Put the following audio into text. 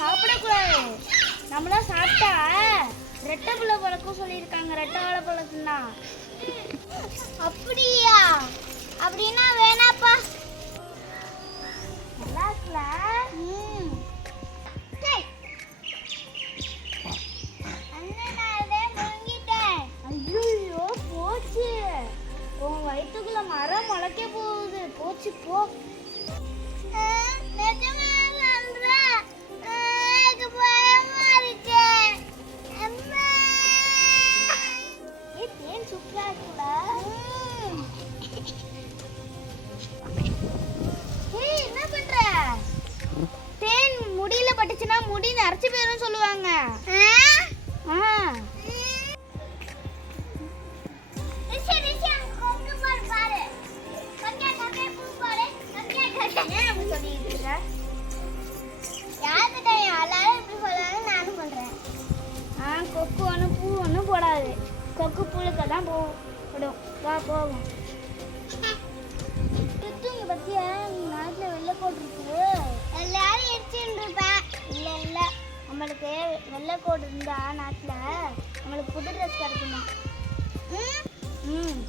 சாப்பிடக்கூடாது. நம்மளாம் சாப்பிட்டா ரெட்டை பிள்ளை பழக்கம் சொல்லியிருக்காங்க. ரெட்டை வாழைப்பழம் தான். அப்படியா? அப்படின்னா வேணாப்பா. நல்லா இருக்குல்ல? ஐயோ போச்சு. உன் வயிற்றுக்குள்ள மரம் முளைக்க போகுது. போச்சு போ. தேன் சூப்பரா இருக்குல்ல? என்ன பண்ற? தேன் முடியில பட்டுச்சுன்னா முடி நரைச்சு போயிரும் சொல்லுவாங்க. கொக்கு ஒன்று பூ ஒன்றும் போடாது. கொக்கு புழுக்க தான் போடும். வா போவோம். சுத்துங்க பத்தியா நாட்டில் வெள்ளைக்கோடு இருக்கு. எல்லாரும் எடுத்துட்டு இருப்பேன். இல்லை இல்லை, நம்மளுக்கு வெள்ளைக்கோடு இருந்தா நாட்டில் நம்மளுக்கு புது ட்ரெஸ் கிடைக்குமா? ம்